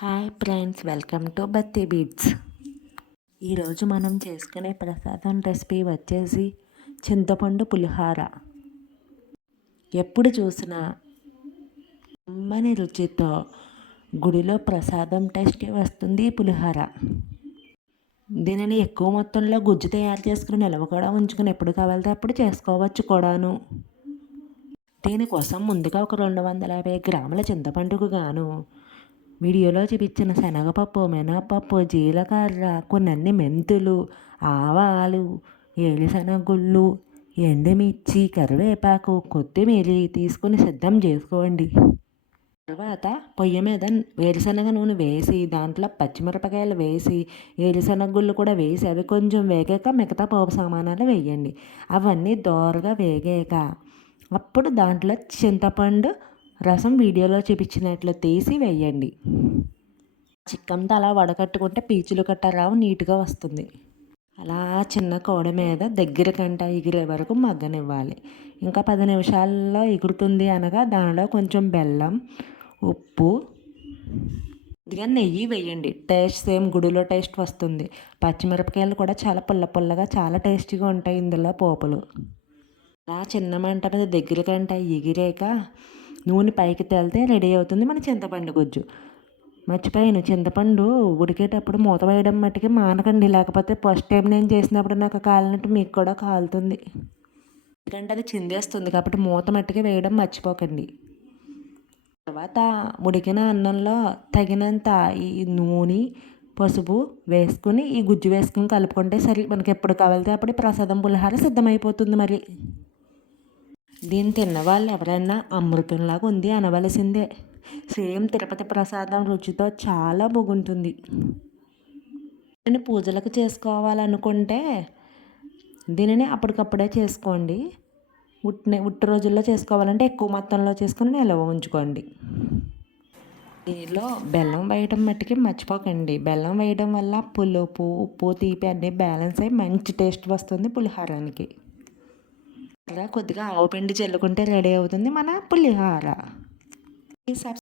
Hi friends welcome to Batti beats. ఈరోజు మనం చేసుకునే ప్రసాదం రెసిపీ వచ్చేసి చింతపండు పులిహార. ఎప్పుడు చూసినా అమ్మని రుచితో గుడిలో ప్రసాదం టేస్ట్ వస్తుంది పులిహార. దీనిని ఎక్కువ మొత్తంలో గుజ్జు తయారు చేసుకుని నిల్వ కూడా ఉంచుకుని ఎప్పుడు కావాలితే అప్పుడు చేసుకోవచ్చు కూడాను. దీనికోసం ముందుగా ఒక రెండు వందల యాభై గ్రాముల చింతపండుకు గాను వీడియోలో చూపించిన శనగపప్పు మినపప్పు జీలకర్ర కొన్ని మెంతులు ఆవాలు ఏలిశనగుళ్ళు ఎండుమిర్చి కరివేపాకు కొత్తిమీర తీసుకొని సిద్ధం చేసుకోండి. తర్వాత పొయ్యి మీద వేరుశనగ నూనె వేసి దాంట్లో పచ్చిమిరపకాయలు వేసి వేరుశనగ కూడా వేసి అవి కొంచెం వేగాక మిగతా పోపు సామానాలు వేయండి. అవన్నీ దోరగా వేగాక అప్పుడు దాంట్లో చింతపండు రసం వీడియోలో చూపించినట్లు తీసి వేయండి. చిక్కంతా అలా వడకట్టుకుంటే పీచులు కట్ట రావు నీట్గా వస్తుంది. అలా చిన్న కోడ మీద దగ్గర కంట ఎగిరే వరకు మగ్గనివ్వాలి. ఇంకా పది నిమిషాల్లో ఎగురుతుంది అనగా దానిలో కొంచెం బెల్లం ఉప్పు ఇదిగా నెయ్యి వేయండి. టేస్ట్ సేమ్ గుడిలో టేస్ట్ వస్తుంది. పచ్చిమిరపకాయలు కూడా చాలా పుల్ల పుల్లగా చాలా టేస్టీగా ఉంటాయి ఇందులో పోపులు. అలా చిన్న మంట మీద దగ్గర కంట ఎగిరాక నూనె పైకి తేలితే రెడీ అవుతుంది మన చింతపండు గుజ్జు. మర్చిపోయాను. చింతపండు ఉడికేటప్పుడు మూత వేయడం మట్టుకి మానకండి. లేకపోతే ఫస్ట్ టైం నేను చేసినప్పుడు నాకు కాలినట్టు మీకు కూడా కాలుతుంది. ఎందుకంటే అది చిందేస్తుంది కాబట్టి మూత మట్టుకి వేయడం మర్చిపోకండి. తర్వాత ఉడికిన అన్నంలో తగినంత ఈ నూనె పసుపు వేసుకుని ఈ గుజ్జు వేసుకుని కలుపుకుంటే సరే మనకి ఎప్పుడు కావాలితే అప్పుడు ప్రసాదం పులిహార సిద్ధమైపోతుంది మరి. దీన్ని తిన్న వాళ్ళు ఎవరైనా అమృతంలాగా ఉంది అనవలసిందే. సేమ్ తిరుపతి ప్రసాదం రుచితో చాలా బాగుంటుంది. నేను పూజలకు చేసుకోవాలనుకుంటే దీనిని అప్పటికప్పుడే చేసుకోండి. ఉట్టిన ఉట్టి రోజుల్లో చేసుకోవాలంటే ఎక్కువ మొత్తంలో చేసుకుని నిల్వ ఉంచుకోండి. దీనిలో బెల్లం వేయడం మట్టుకి మర్చిపోకండి. బెల్లం వేయడం వల్ల పులుపు ఉప్పు తీపి అన్నీ బ్యాలెన్స్ అయ్యి మంచి టేస్ట్ వస్తుంది పులిహారానికి. అలా కొద్దిగా ఆవు పిండి చల్లుకుంటే రెడీ అవుతుంది మన పులిహార.